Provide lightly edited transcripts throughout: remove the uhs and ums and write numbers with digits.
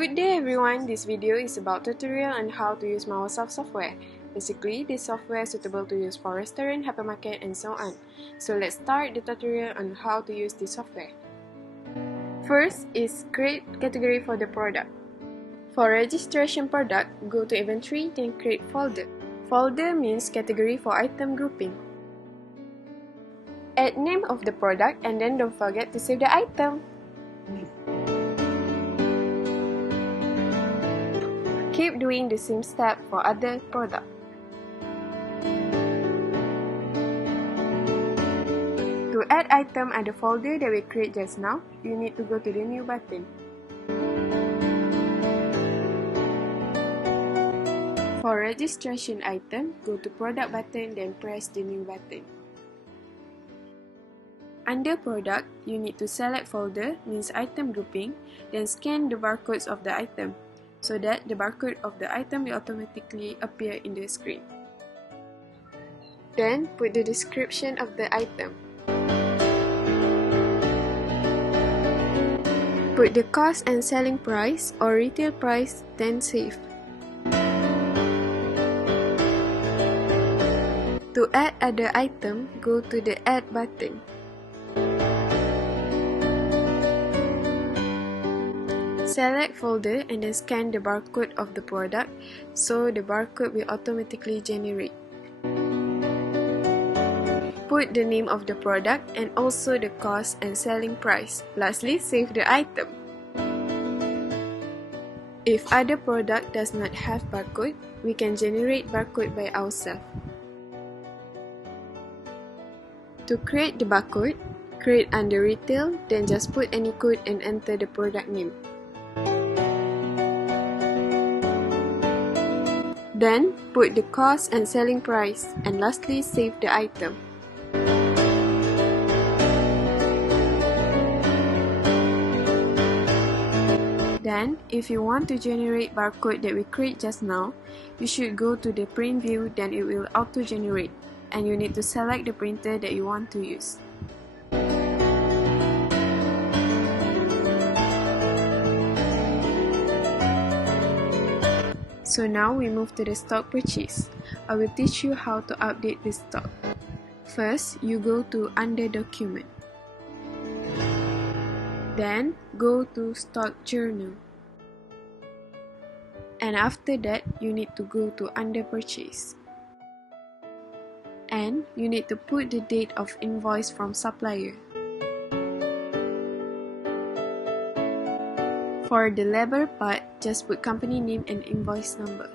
Good day everyone, this video is about tutorial on how to use MawarSoft software. Basically, this software is suitable to use for restaurant, hypermarket and so on. So let's start the tutorial on how to use this software. First is create category for the product. For registration product, go to inventory then create folder. Folder means category for item grouping. Add name of the product and then don't forget to save the item. Keep doing the same step for other product. To add item at the folder that we create just now, you need to go to the new button. For registration item, go to product button then press the new button. Under product, you need to select folder, means item grouping, then scan the barcodes of the item, so that the barcode of the item will automatically appear in the screen. Then, put the description of the item. Put the cost and selling price or retail price, then save. To add other item, go to the Add button. Select folder and then scan the barcode of the product, so the barcode will automatically generate. Put the name of the product and also the cost and selling price. Lastly, save the item. If other product does not have barcode, we can generate barcode by ourselves. To create the barcode, create under retail, then just put any code and enter the product name. Then, put the cost and selling price, and lastly, save the item. Then, if you want to generate barcode that we create just now, you should go to the print view, then it will auto-generate, and you need to select the printer that you want to use. So now we move to the stock purchase. I will teach you how to update the stock. First, you go to under document. Then go to stock journal. And after that, you need to go to under purchase. And you need to put the date of invoice from supplier. For the labor part, just put company name and invoice number.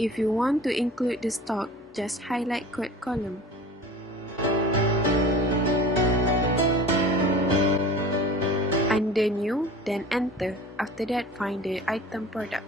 If you want to include the stock, just highlight correct column. Under new, then enter. After that, find the item product.